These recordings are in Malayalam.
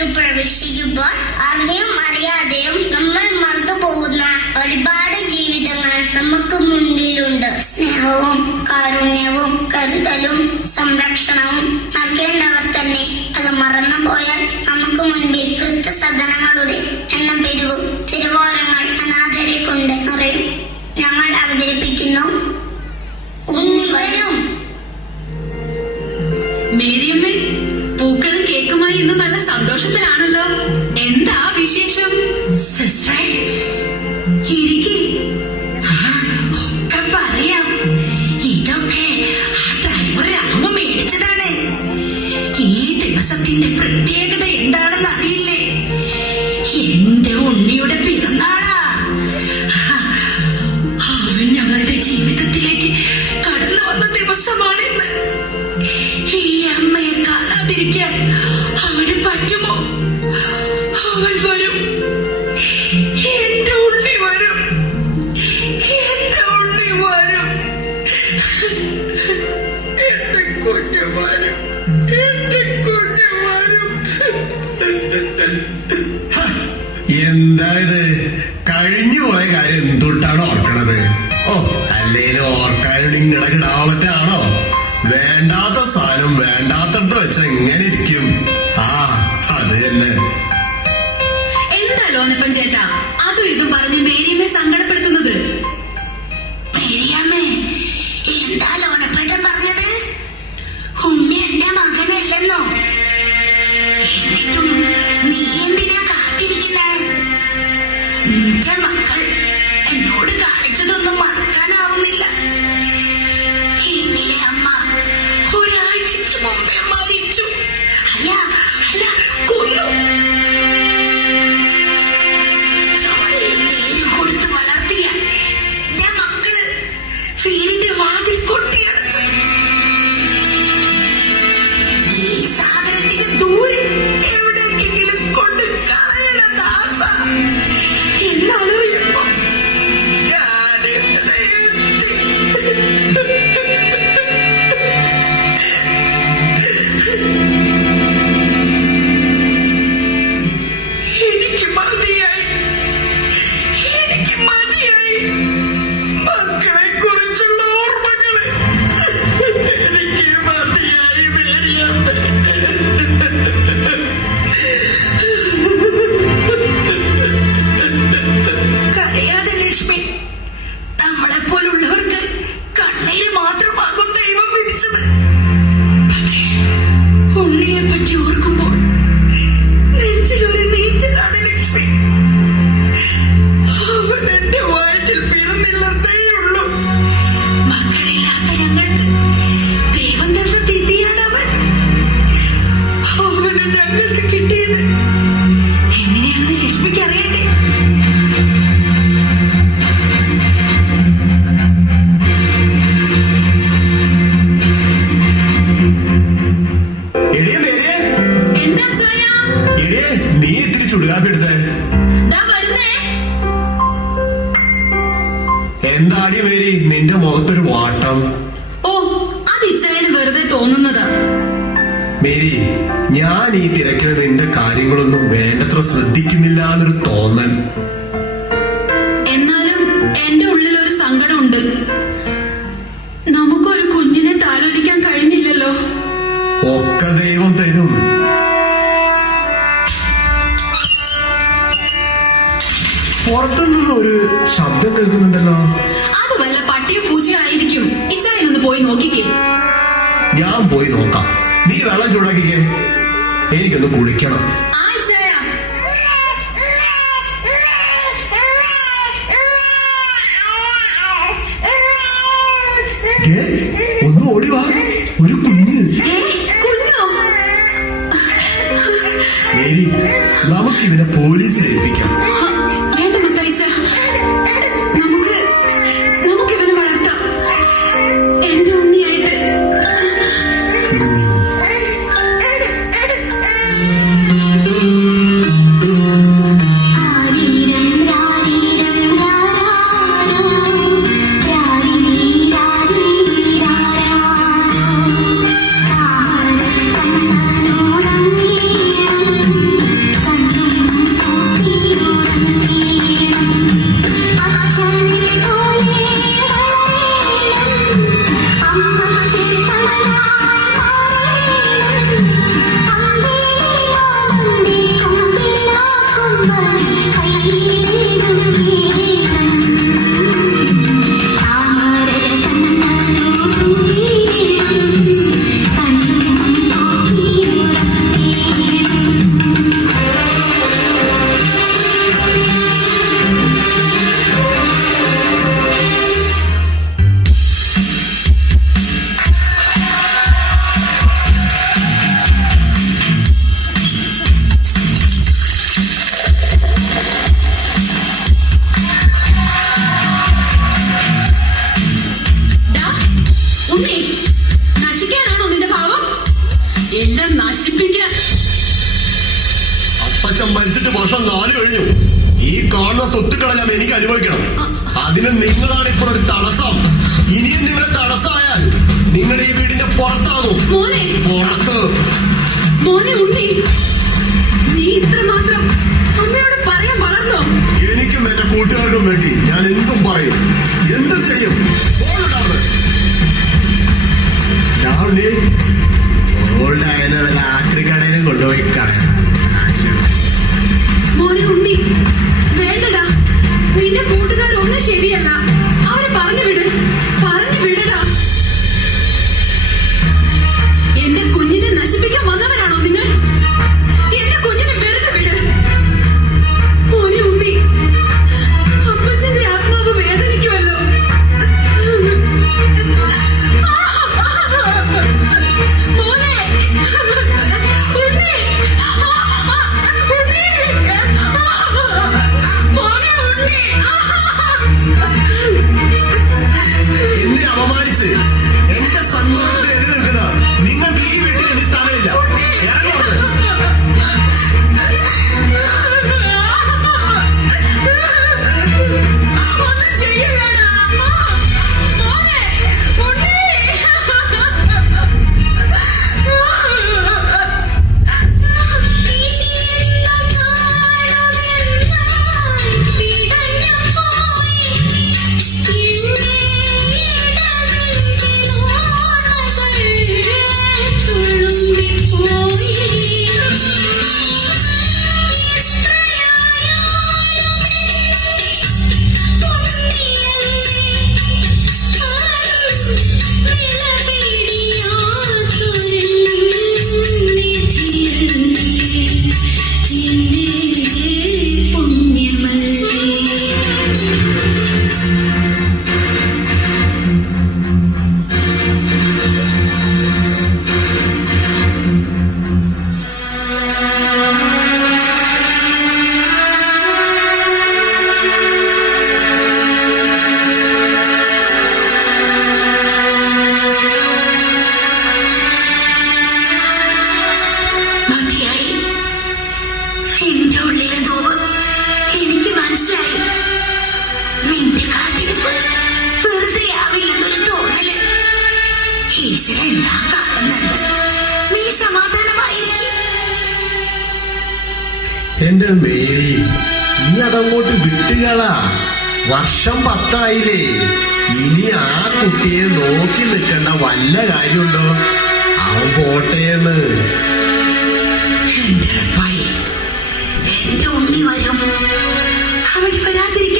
ലോകത്തിലേക്ക് പ്രവേശിക്കുമ്പോൾ അറിഞ്ഞും അറിയാതെയും നമ്മൾ മറന്നു പോകുന്ന ഒരുപാട് ജീവിതങ്ങൾ നമുക്ക് മുന്നിലുണ്ട്. സ്നേഹവും കാരുണ്യവും കരുതലും സംരക്ഷണവും നൽകേണ്ടവർ തന്നെ. അത് മറന്നുപോയാൽ നമുക്ക് മുൻപിൽ ഇന്ന് നല്ല സന്തോഷത്തിലാണല്ലോ. എന്താ വിശേഷം? സിസ്റ്ററെ എന്താ ഇത് കഴിഞ്ഞു പോയ കാര്യം എന്തൊട്ടാണ് ഓർക്കണത്? ഓ അല്ലേലും ഓർക്കാനും ഇങ്ങനെ കിടാവറ്റാണോ? വേണ്ടാത്ത സാധനം വേണ്ടാത്തടത്ത് വെച്ച എങ്ങനെ ഇരിക്കും. ആ അത് തന്നെ. എന്താ ലോനപ്പൻ ചേട്ടാ? അതും ഇതും പറഞ്ഞ് മേരിയമ്മ സങ്കടപ്പെടുത്തുന്നത് അത് ഇച്ചായന് വെറുതെ തോന്നുന്നത്. മേരി ഞാൻ ഈ തിരക്കിന് നിന്റെ കാര്യങ്ങളൊന്നും വേണ്ടത്ര ശ്രദ്ധിക്കുന്നില്ല എന്നൊരു തോന്നൽ. എന്നാലും എന്റെ ഉള്ളിൽ ഒരു സങ്കടമുണ്ട്. നമുക്കൊരു കുഞ്ഞിനെ താലോലിക്കാൻ കഴിഞ്ഞില്ലല്ലോ. ഒക്കെ ദൈവം തരും. പുറത്തുനിന്ന് ഒരു ശബ്ദം കേൾക്കുന്നുണ്ടല്ലോ. വല്ല പട്ടിയും പൂച്ചയോ ആയിരിക്കും ഇച്ചായനൊന്ന് പോയി നോക്കിക്കേ. ഞാൻ പോയി നോക്കാം. നീ വെള്ളം ചൂടാക്കിക്കേ. എനിക്കൊന്ന് കുളിക്കണം. ആ ഇച്ചായ. ഏ, ഒന്ന് ഓടി വാ. ഒരു കുഞ്ഞ്. ഏ, കുഞ്ഞോ? മേരി നമുക്ക് ഇവനെ പോലീസിൽ ഏൽപ്പിക്കാം. നാല് കഴിഞ്ഞു ഈ കാണുന്ന സ്വത്തുക്കളെല്ലാം എനിക്ക് അനുഭവിക്കണം. അതിന് നിങ്ങളാണ് ഇപ്പോൾ ഒരു തടസ്സം. ഇനിയും നിങ്ങൾ തടസ്സമായാൽ നിങ്ങൾ ഈ വീടിന്റെ പുറത്താകും. പുറത്ത്. മോനെ ഉണ്ണി. നീ ഇത്രമാത്രം അമ്മയോട് പറയാൻ വളർന്നോ? എനിക്കും എന്റെ കൂട്ടുകാർക്കും വേണ്ടി ഞാൻ എന്തും പറയും. എന്തും ചെയ്യും. ഞാൻ രാവിലെ അതങ്ങോട്ട് വിട്ടുകളാ. വർഷം പത്തായില്ലേ. ഇനി ആ കുട്ടിയെ നോക്കി നിൽക്കേണ്ട വല്ല കാര്യമുണ്ടോ? അവൻ പോട്ടേന്ന്. എന്റെ ഉണ്ണി വരും. അവൻ വരാതിരിക്കാൻ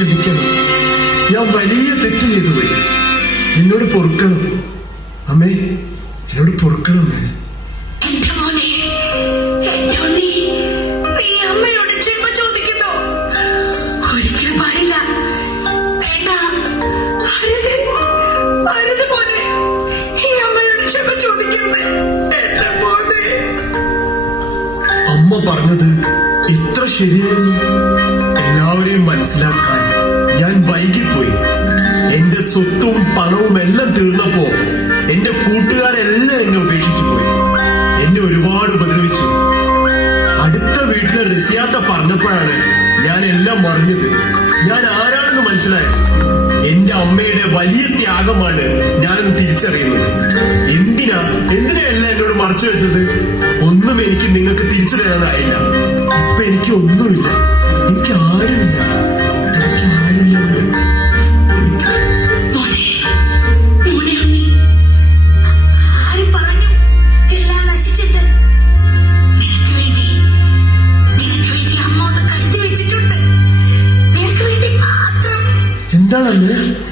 ക്ഷമിക്കണം. ഞാൻ വലിയ തെറ്റ് ചെയ്തു പോയി. എന്നോട് പൊറുക്കണം. അമ്മേ എന്നോട് പൊറുക്കണം അമ്മേ. പറഞ്ഞത് ഇത്ര ശരിയായിരുന്നു. എല്ലാവരെയും മനസ്സിലാക്കാൻ ഞാൻ വൈകിപ്പോയി. എന്റെ സ്വത്തും പണവും എല്ലാം തീർന്നപ്പോ എന്റെ കൂട്ടുകാരെല്ലാം എന്നെ ഉപേക്ഷിച്ചു പോയി. എന്നെ ഒരുപാട് ഉപദ്രവിച്ചു. അടുത്ത വീട്ടിലെ റിസിയാത്ത പറഞ്ഞപ്പോഴാണ് ഞാൻ എല്ലാം മറിഞ്ഞത്. ഞാൻ ആരാണെന്ന് മനസ്സിലായത്? എന്റെ അമ്മയുടെ വലിയ ത്യാഗമാണ് ഞാനെന്ന് തിരിച്ചറിയുന്നത്. എന്തിനാ? എന്തിനാ എന്നോട് മറച്ചു വെച്ചത്? ഒന്നും എനിക്ക് നിങ്ങൾക്ക് തിരിച്ചു തരാനായില്ല. ഇപ്പൊ എനിക്ക് ഒന്നുമില്ല. Amém.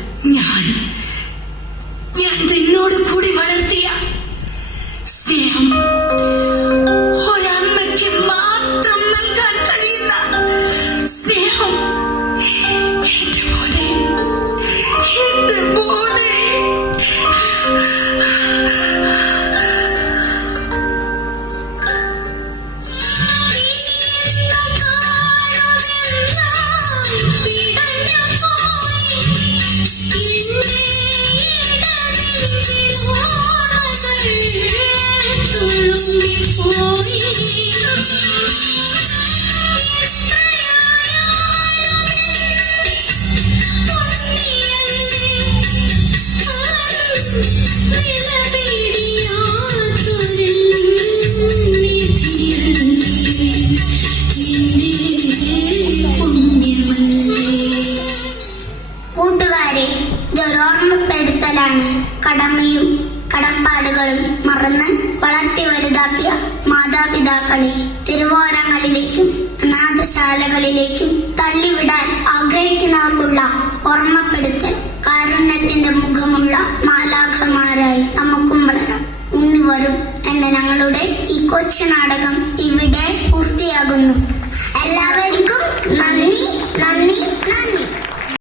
ജ്ഞാനത്തെ വലുതാക്കിയ മാതാപിതാക്കളെ തിരുവോരങ്ങളിലേക്കും അനാഥശാലകളിലേക്കും തള്ളിവിടാൻ ആഗ്രഹിക്കുന്നവർക്കുള്ള ഓർമ്മപ്പെടുത്തൽ കാരുണ്യത്തിന്റെ മുഖമുള്ള മാലാഖമാരായി നമുക്കും വളരാം. ഉണ്ണി വരും എന്ന ഞങ്ങളുടെ ഈ കൊച്ചു നാടകം ഇവിടെ പൂർത്തിയാകുന്നു. എല്ലാവർക്കും നന്ദി.